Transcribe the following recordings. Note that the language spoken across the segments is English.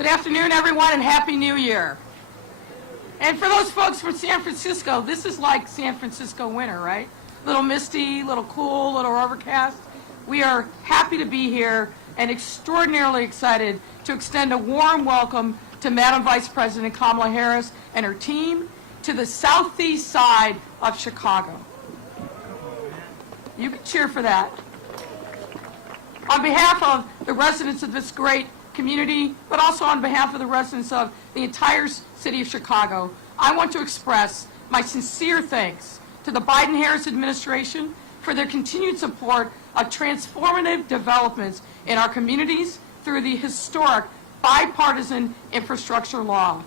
Good afternoon, everyone, and Happy New Year. And for those folks from San Francisco, this is like San Francisco winter, right? A little misty, a little cool, a little overcast. We are happy to be here and extraordinarily excited to extend a warm welcome to Madam Vice President Kamala Harris and her team to the southeast side of Chicago. You can cheer for that. On behalf of the residents of this great community, but also on behalf of the residents of the entire city of Chicago, I want to express my sincere thanks to the Biden-Harris administration for their continued support of transformative developments in our communities through the historic bipartisan infrastructure law.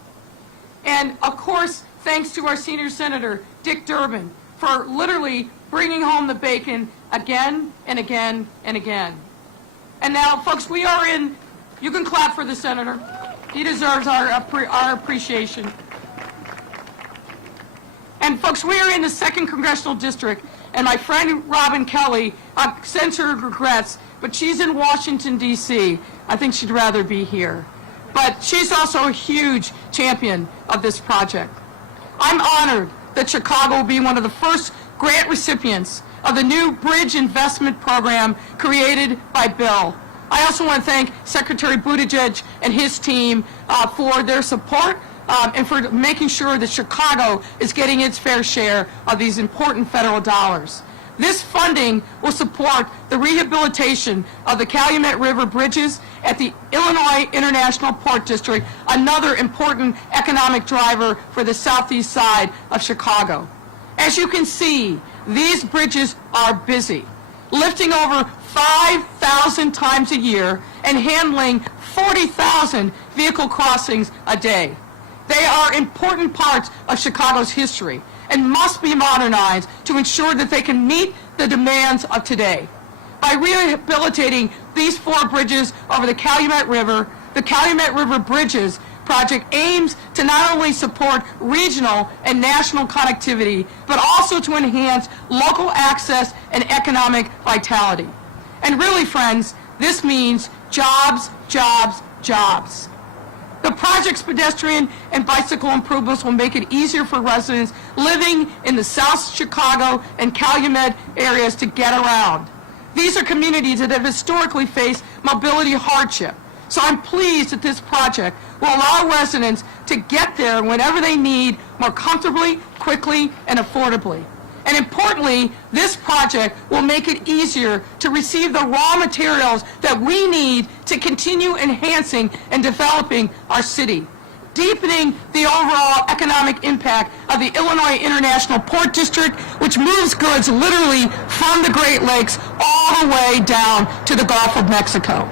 And of course, thanks to our senior senator, Dick Durbin, for literally bringing home the bacon again and again and again. And now, folks, we are in, you can clap for the senator. He deserves our appreciation. And folks, we are in the 2nd Congressional District, and my friend Robin Kelly sends her regrets, but she's in Washington, D.C. I think she'd rather be here. But she's also a huge champion of this project. I'm honored that Chicago will be one of the first grant recipients of the new bridge investment program created by Bill. I also want to thank Secretary Buttigieg and his team for their support and for making sure that Chicago is getting its fair share of these important federal dollars. This funding will support the rehabilitation of the Calumet River bridges at the Illinois International Port District, another important economic driver for the southeast side of Chicago. As you can see, these bridges are busy, lifting over 5,000 times a year and handling 40,000 vehicle crossings a day. They are important parts of Chicago's history and must be modernized to ensure that they can meet the demands of today. By rehabilitating these 4 bridges over the Calumet River Bridges project aims to not only support regional and national connectivity, but also to enhance local access and economic vitality. And really, friends, this means jobs, jobs, jobs. The project's pedestrian and bicycle improvements will make it easier for residents living in the South Chicago and Calumet areas to get around. These are communities that have historically faced mobility hardship. So I'm pleased that this project will allow residents to get there whenever they need more comfortably, quickly, and affordably. And importantly, this project will make it easier to receive the raw materials that we need to continue enhancing and developing our city, deepening the overall economic impact of the Illinois International Port District, which moves goods literally from the Great Lakes all the way down to the Gulf of Mexico.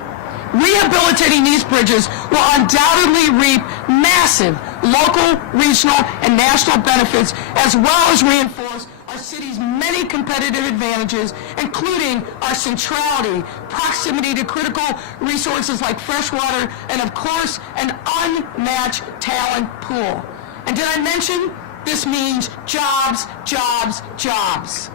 Rehabilitating these bridges will undoubtedly reap massive local, regional, and national benefits, as well as reinforce our city's many competitive advantages, including our centrality, proximity to critical resources like fresh water, and of course, an unmatched talent pool. And did I mention this means jobs, jobs, jobs?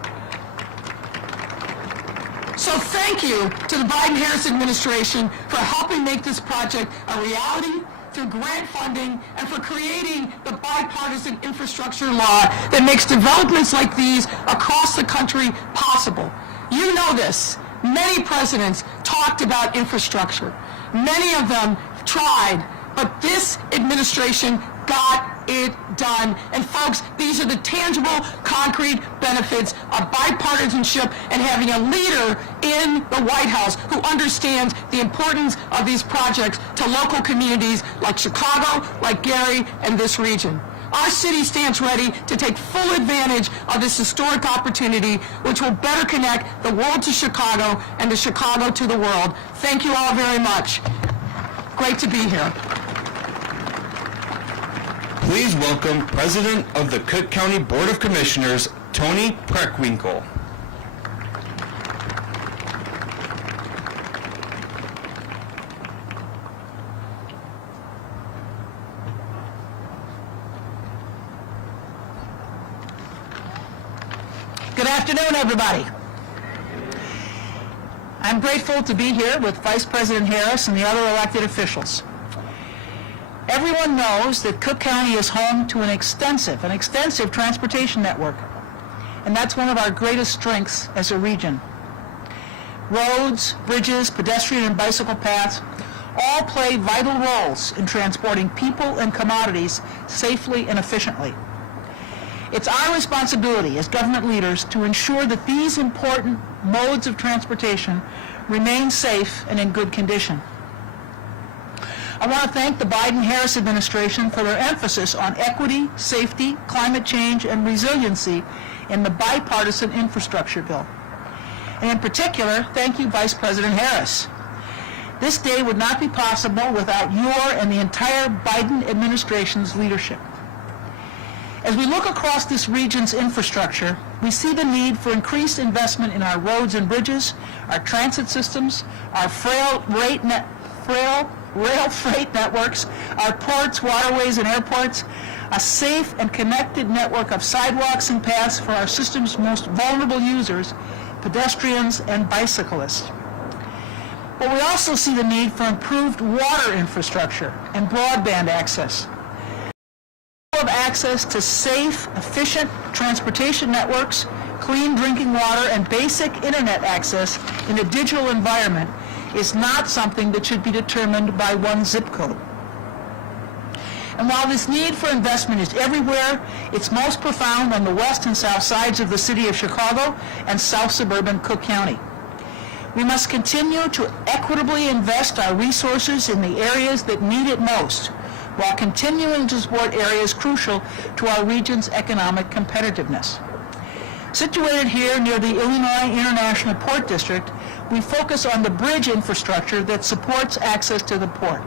So thank you to the Biden-Harris administration for helping make this project a reality through grant funding and for creating the bipartisan infrastructure law that makes developments like these across the country possible. You know this. Many presidents talked about infrastructure. Many of them tried, but this administration got it done. And folks, these are the tangible, concrete benefits of bipartisanship and having a leader in the White House who understands the importance of these projects to local communities like Chicago, like Gary, and this region. Our city stands ready to take full advantage of this historic opportunity, which will better connect the world to Chicago and the Chicago to the world. Thank you all very much. Great to be here. Please welcome President of the Cook County Board of Commissioners, Tony Preckwinkle. Good afternoon, everybody. I'm grateful to be here with Vice President Harris and the other elected officials. Everyone knows that Cook County is home to an extensive transportation network, and that's one of our greatest strengths as a region. Roads, bridges, pedestrian and bicycle paths all play vital roles in transporting people and commodities safely and efficiently. It's our responsibility as government leaders to ensure that these important modes of transportation remain safe and in good condition. I want to thank the Biden-Harris administration for their emphasis on equity, safety, climate change, and resiliency in the bipartisan infrastructure bill. And in particular, thank you, Vice President Harris. This day would not be possible without your and the entire Biden administration's leadership. As we look across this region's infrastructure, we see the need for increased investment in our roads and bridges, our transit systems, our frail rail freight networks, our ports, waterways, and airports, a safe and connected network of sidewalks and paths for our system's most vulnerable users, pedestrians and bicyclists. But we also see the need for improved water infrastructure and broadband access. Of access to safe, efficient transportation networks, clean drinking water, and basic internet access in a digital environment is not something that should be determined by one zip code. And while this need for investment is everywhere, it's most profound on the west and south sides of the city of Chicago and south suburban Cook County. We must continue to equitably invest our resources in the areas that need it most, while continuing to support areas crucial to our region's economic competitiveness. Situated here near the Illinois International Port District, we focus on the bridge infrastructure that supports access to the port.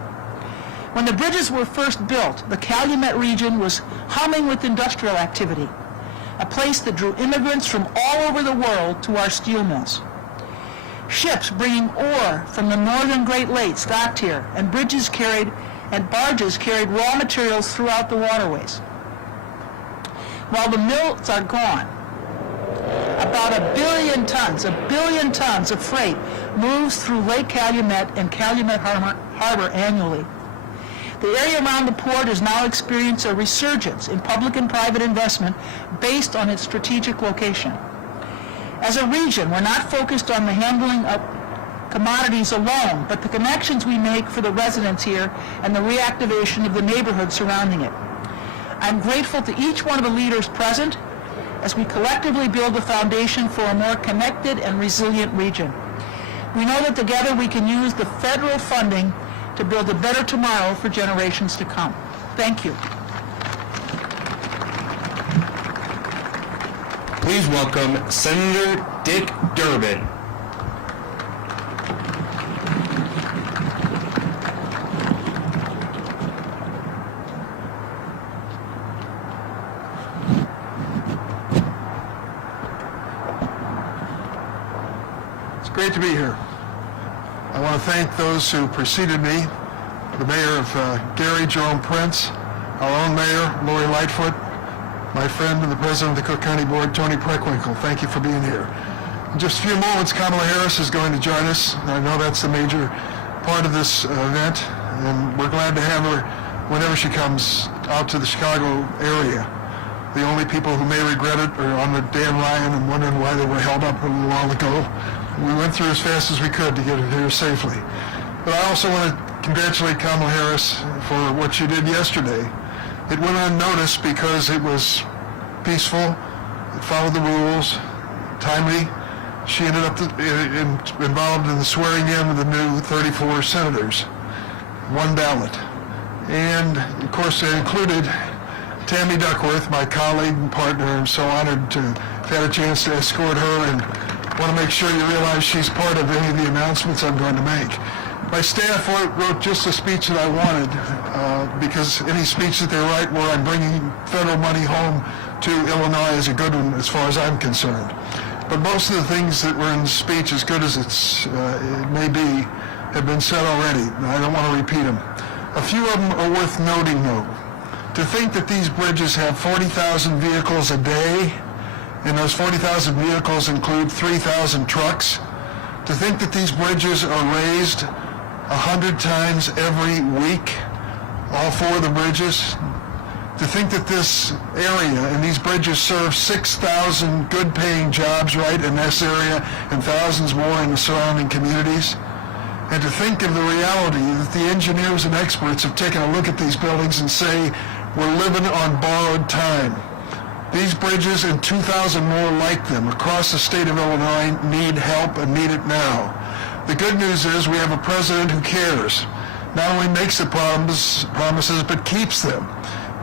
When the bridges were first built, the Calumet region was humming with industrial activity, a place that drew immigrants from all over the world to our steel mills. Ships bringing ore from the northern Great Lakes docked here, and barges carried raw materials throughout the waterways. While the mills are gone, about a billion tons of freight moves through Lake Calumet and Calumet Harbor annually. The area around the port has now experienced a resurgence in public and private investment based on its strategic location. As a region, we're not focused on the handling of commodities alone, but the connections we make for the residents here and the reactivation of the neighborhood surrounding it. I'm grateful to each one of the leaders present as we collectively build the foundation for a more connected and resilient region. We know that together we can use the federal funding to build a better tomorrow for generations to come. Thank you. Please welcome Senator Dick Durbin. It's great to be here. I want to thank those who preceded me, the mayor of Gary, Jerome Prince, our own mayor, Lori Lightfoot, my friend and the president of the Cook County Board, Tony Preckwinkle. Thank you for being here. In just a few moments, Kamala Harris is going to join us. I know that's the major part of this event, and we're glad to have her whenever she comes out to the Chicago area. The only people who may regret it are on the Dan Ryan and wondering why they were held up a little while ago. We went through as fast as we could to get it here safely. But I also want to congratulate Kamala Harris for what she did yesterday. It went unnoticed because it was peaceful, it followed the rules, timely. She ended up involved in the swearing in of the new 34 senators, one ballot. And of course it included Tammy Duckworth, my colleague and partner. I'm so honored to have had a chance to escort her, and want to make sure you realize she's part of any of the announcements I'm going to make. My staff wrote just the speech that I wanted, because any speech that they write where I'm bringing federal money home to Illinois is a good one as far as I'm concerned. But most of the things that were in the speech, as good as it may be, have been said already. I don't want to repeat them. A few of them are worth noting, though. To think that these bridges have 40,000 vehicles a day, and those 40,000 vehicles include 3,000 trucks. To think that these bridges are raised 100 times every week. all four of the bridges. To think that this area and these bridges serve 6,000 good-paying jobs right in this area and thousands more in the surrounding communities. And to think of the reality that the engineers and experts have taken a look at these buildings and say, we're living on borrowed time. These bridges and 2,000 more like them across the state of Illinois need help and need it now. The good news is we have a president who cares, not only makes the promises, but keeps them.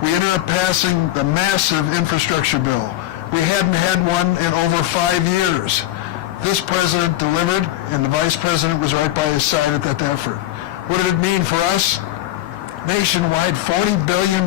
We ended up passing the massive infrastructure bill. We hadn't had one in over 5 years. This president delivered, and the vice president was right by his side at that effort. What did it mean for us? Nationwide, $40 billion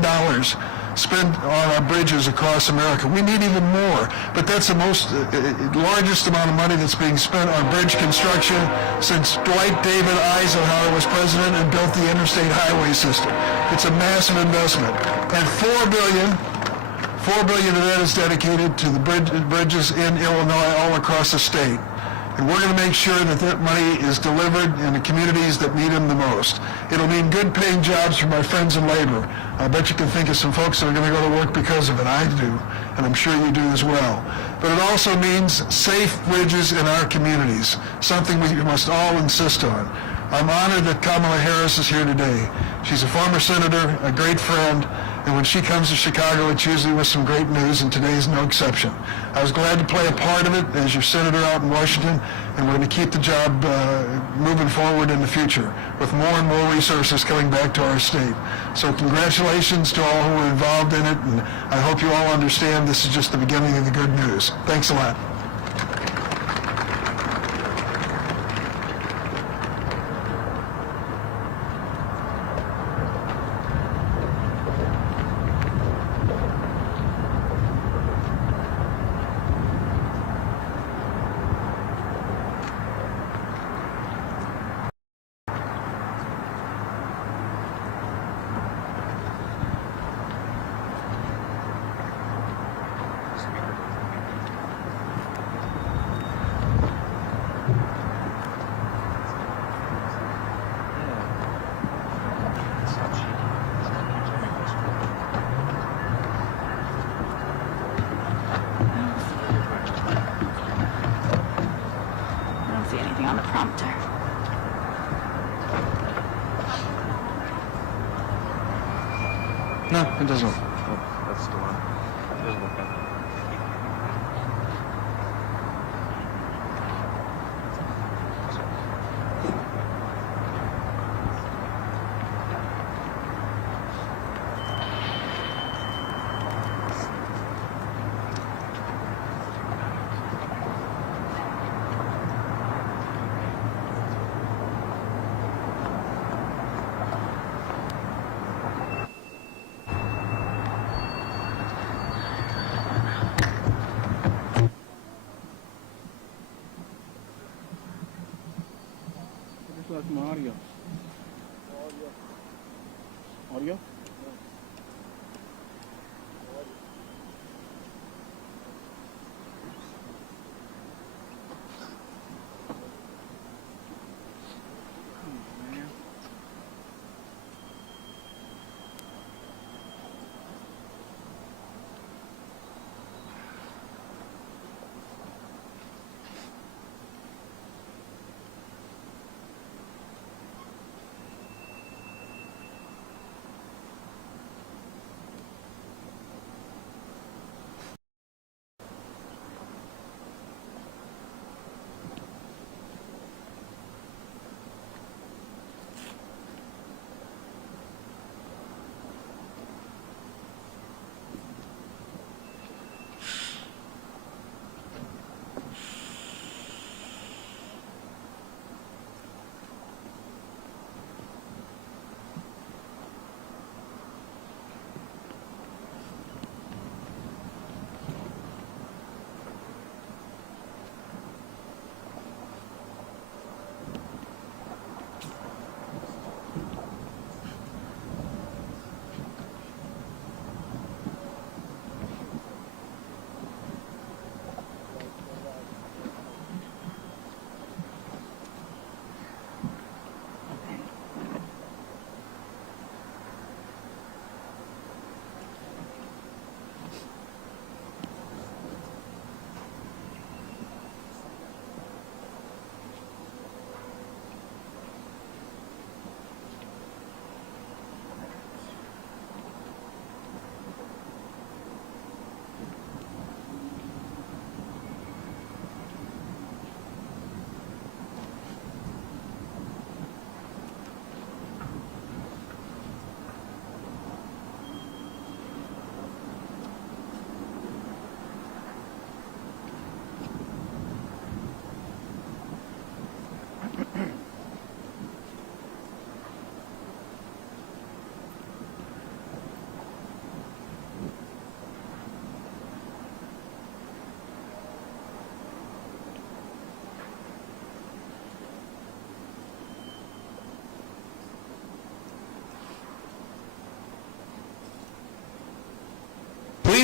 spent on our bridges across America. We need even more, but that's the largest amount of money that's being spent on bridge construction since Dwight David Eisenhower was president and built the interstate highway system. It's a massive investment. And $4 billion of that is dedicated to the bridges in Illinois all across the state. And we're going to make sure that that money is delivered in the communities that need them the most. It'll mean good paying jobs for my friends in labor. I bet you can think of some folks that are going to go to work because of it. I do, and I'm sure you do as well. But it also means safe bridges in our communities, something we must all insist on. I'm honored that Kamala Harris is here today. She's a former senator, a great friend, and when she comes to Chicago, it's usually with some great news, and today's no exception. I was glad to play a part of it as your senator out in Washington, and we're going to keep the job moving forward in the future with more and more resources coming back to our state. So congratulations to all who were involved in it, and I hope you all understand this is just the beginning of the good news. Thanks a lot. On the prompter. No, it doesn't. That's the one. It doesn't look bad. Some audio. Audio?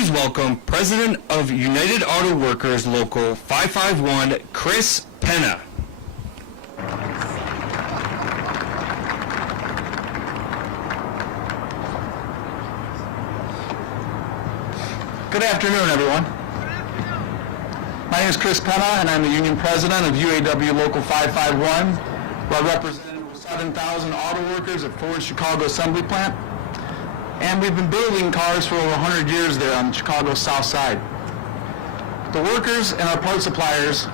please welcome President of United Auto Workers Local 551, Chris Penna. Good afternoon, everyone. My name is Chris Penna, and I'm the Union President of UAW Local 551, where I represent over 7,000 auto workers at Ford's Chicago Assembly Plant. And we've been building cars for over 100 years there on Chicago's South Side. The workers and our part suppliers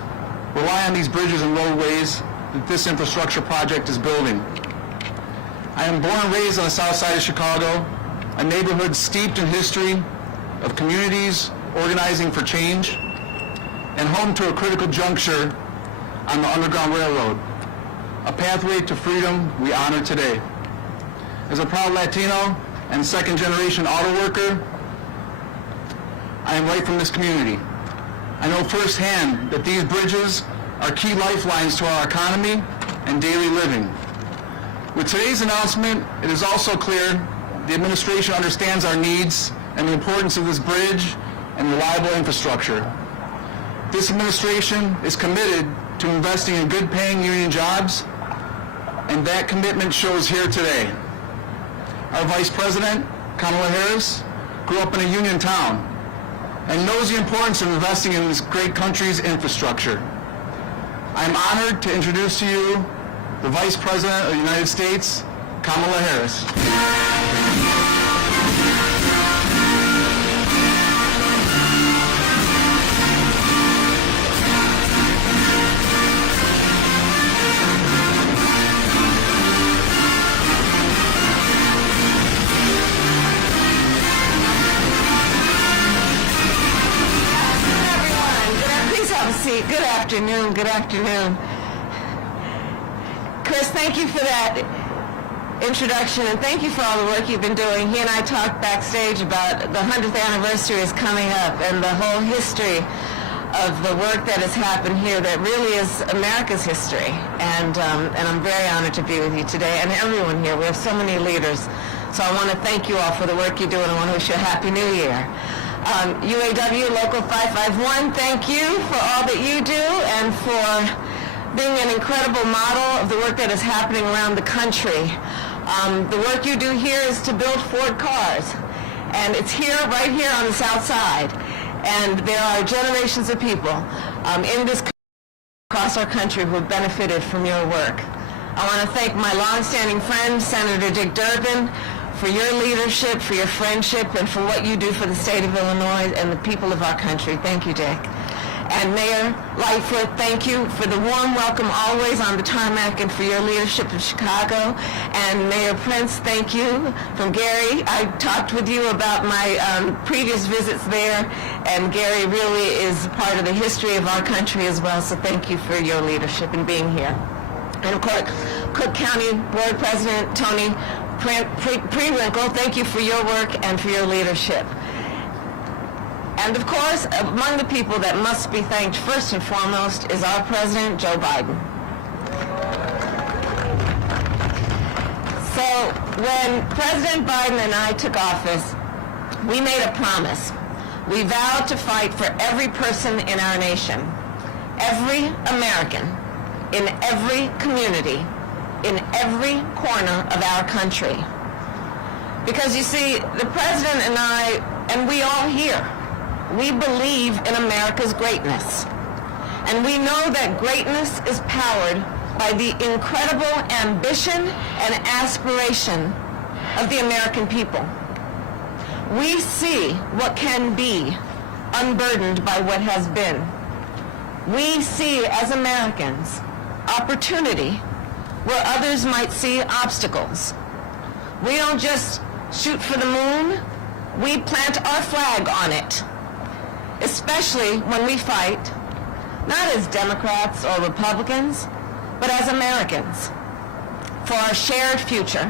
rely on these bridges and roadways that this infrastructure project is building. I am born and raised on the South Side of Chicago, a neighborhood steeped in history of communities organizing for change, and home to a critical juncture on the Underground Railroad, a pathway to freedom we honor today. As a proud Latino and second-generation auto worker, I am right from this community. I know firsthand that these bridges are key lifelines to our economy and daily living. With today's announcement, it is also clear the administration understands our needs and the importance of this bridge and reliable infrastructure. This administration is committed to investing in good-paying union jobs, and that commitment shows here today. Our Vice President, Kamala Harris, grew up in a union town and knows the importance of investing in this great country's infrastructure. I am honored to introduce to you the Vice President of the United States, Kamala Harris. Good afternoon, good afternoon. Chris, thank you for that introduction, and thank you for all the work you've been doing. He and I talked backstage about the 100th anniversary is coming up, and the whole history of the work that has happened here that really is America's history. And I'm very honored to be with you today, and everyone here. We have so many leaders. So I want to thank you all for the work you do, and I want to wish you a Happy New Year. UAW Local 551, thank you for all that you do and for being an incredible model of the work that is happening around the country. The work you do here is to build Ford cars, and it's here, right here on the South Side. And there are generations of people in this country, across our country, who have benefited from your work. I want to thank my longstanding friend, Senator Dick Durbin, for your leadership, for your friendship, and for what you do for the state of Illinois and the people of our country. Thank you, Dick. And Mayor Lightfoot, thank you for the warm welcome always on the tarmac and for your leadership of Chicago. And Mayor Prince, thank you. From Gary, I talked with you about my previous visits there, and Gary really is part of the history of our country as well, so thank you for your leadership and being here. And of course, Cook County Board President Tony Prewinkle, thank you for your work and for your leadership. And of course, among the people that must be thanked first and foremost is our President, Joe Biden. So when President Biden and I took office, we made a promise. We vowed to fight for every person in our nation, every American, in every community, in every corner of our country. Because you see, the President and I, and we all here, we believe in America's greatness. And we know that greatness is powered by the incredible ambition and aspiration of the American people. We see what can be unburdened by what has been. We see, as Americans, opportunity where others might see obstacles. We don't just shoot for the moon, we plant our flag on it, especially when we fight, not as Democrats or Republicans, but as Americans, for our shared future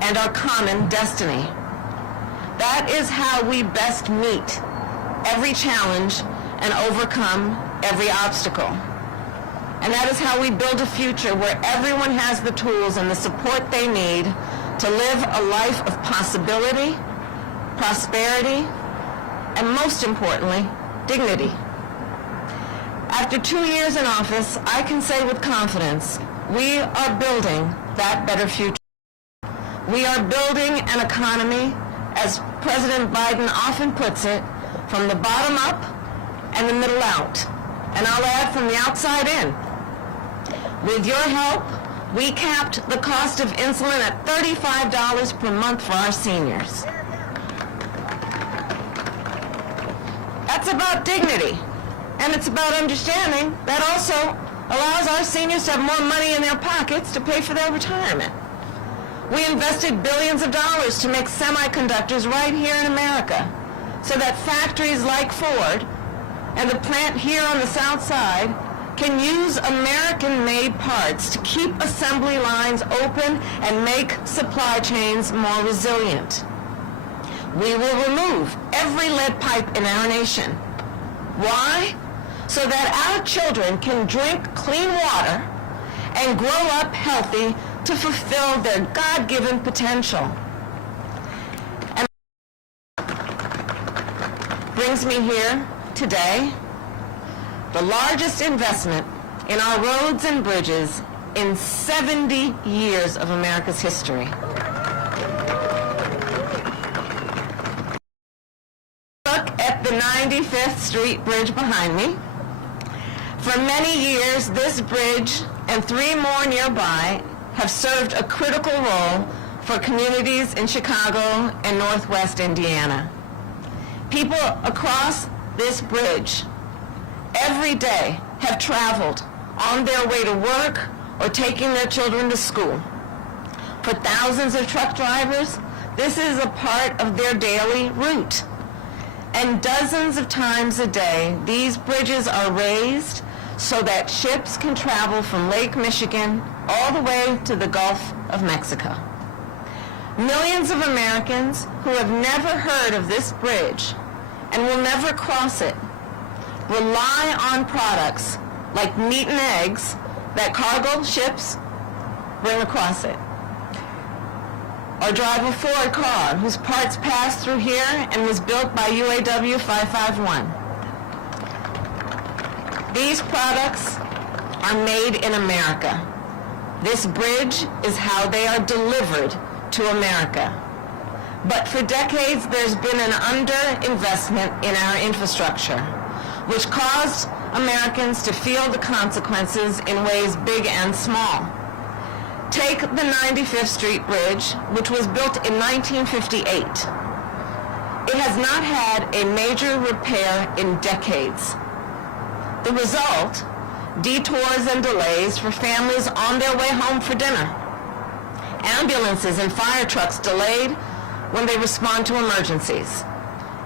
and our common destiny. That is how we best meet every challenge and overcome every obstacle. And that is how we build a future where everyone has the tools and the support they need to live a life of possibility, prosperity, and most importantly, dignity. After 2 years in office, I can say with confidence, we are building that better future. We are building an economy, as President Biden often puts it, from the bottom up and the middle out. And I'll add, from the outside in. With your help, we capped the cost of insulin at $35 per month for our seniors. That's about dignity. And it's about understanding that also allows our seniors to have more money in their pockets to pay for their retirement. We invested billions of dollars to make semiconductors right here in America so that factories like Ford and the plant here on the South Side can use American-made parts to keep assembly lines open and make supply chains more resilient. We will remove every lead pipe in our nation. Why? So that our children can drink clean water and grow up healthy to fulfill their God-given potential. And brings me here today, the largest investment in our roads and bridges in 70 years of America's history. Look at the 95th Street Bridge behind me. For many years, this bridge and 3 more nearby have served a critical role for communities in Chicago and Northwest Indiana. People across this bridge every day have traveled on their way to work or taking their children to school. For thousands of truck drivers, this is a part of their daily route. And dozens of times a day, these bridges are raised so that ships can travel from Lake Michigan all the way to the Gulf of Mexico. Millions of Americans who have never heard of this bridge and will never cross it rely on products like meat and eggs that cargo ships bring across it. Or drive a Ford car whose parts passed through here and was built by UAW 551. These products are made in America. This bridge is how they are delivered to America. But for decades, there's been an underinvestment in our infrastructure, which caused Americans to feel the consequences in ways big and small. Take the 95th Street Bridge, which was built in 1958. It has not had a major repair in decades. The result, detours and delays for families on their way home for dinner. Ambulances and fire trucks delayed when they respond to emergencies.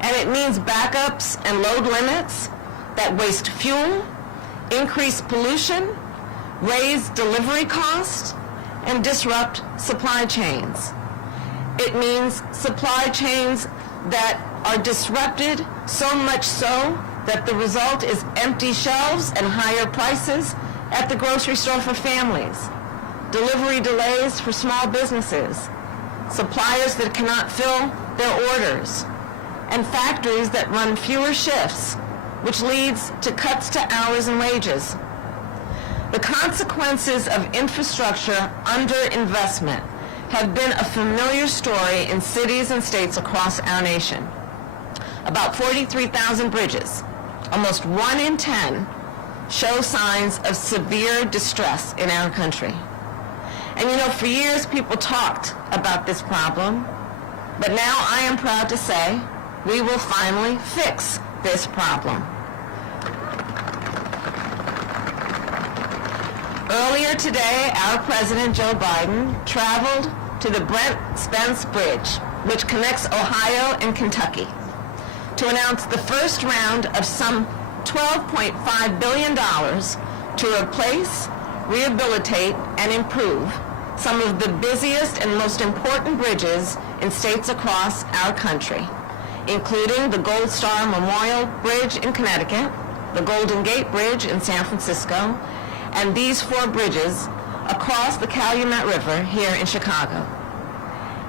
And it means backups and load limits that waste fuel, increase pollution, raise delivery costs, and disrupt supply chains. It means supply chains that are disrupted so much so that the result is empty shelves and higher prices at the grocery store for families, delivery delays for small businesses, suppliers that cannot fill their orders, and factories that run fewer shifts, which leads to cuts to hours and wages. The consequences of infrastructure underinvestment have been a familiar story in cities and states across our nation. About 43,000 bridges, almost 1 in 10, show signs of severe distress in our country. And you know, for years people talked about this problem, but now I am proud to say we will finally fix this problem. Earlier today, our President Joe Biden traveled to the Brent Spence Bridge, which connects Ohio and Kentucky, to announce the first round of some $12.5 billion to replace, rehabilitate, and improve some of the busiest and most important bridges in states across our country, including the Gold Star Memorial Bridge in Connecticut, the Golden Gate Bridge in San Francisco, and these 4 bridges across the Calumet River here in Chicago.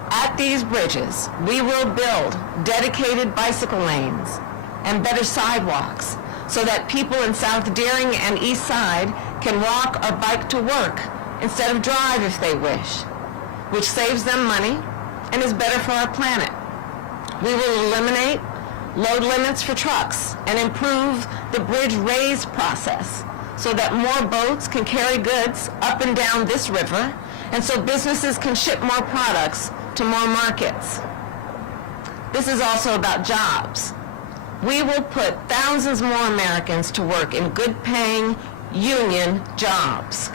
At these bridges, we will build dedicated bicycle lanes, and better sidewalks so that people in South Deering and East Side can walk or bike to work instead of drive if they wish, which saves them money and is better for our planet. We will eliminate load limits for trucks and improve the bridge raise process so that more boats can carry goods up and down this river and so businesses can ship more products to more markets. This is also about jobs. We will put thousands more Americans to work in good-paying union jobs.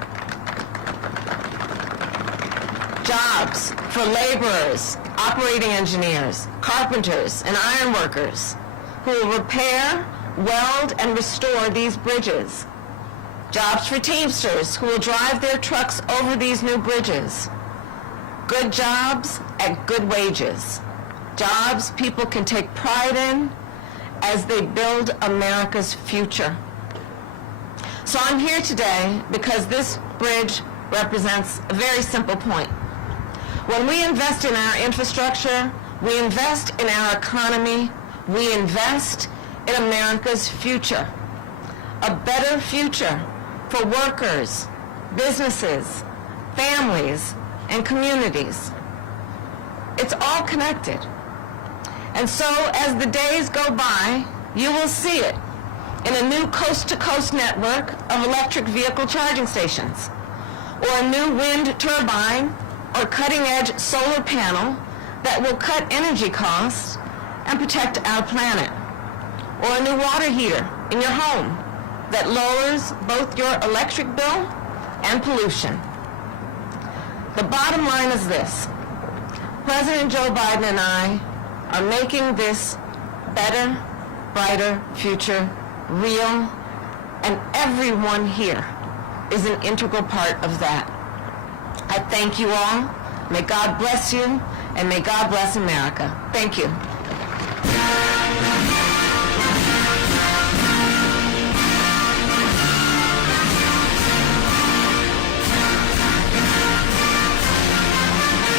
Jobs for laborers, operating engineers, carpenters, and iron workers who will repair, weld, and restore these bridges. Jobs for Teamsters who will drive their trucks over these new bridges. Good jobs at good wages. Jobs people can take pride in as they build America's future. So I'm here today because this bridge represents a very simple point. When we invest in our infrastructure, we invest in our economy, we invest in America's future. A better future for workers, businesses, families, and communities. It's all connected. And so as the days go by, you will see it in a new coast-to-coast network of electric vehicle charging stations, or a new wind turbine or cutting-edge solar panel that will cut energy costs and protect our planet, or a new water heater in your home that lowers both your electric bill and pollution. The bottom line is this. President Joe Biden and I are making this better, brighter future real, and everyone here is an integral part of that. I thank you all. May God bless you, and may God bless America. Thank you.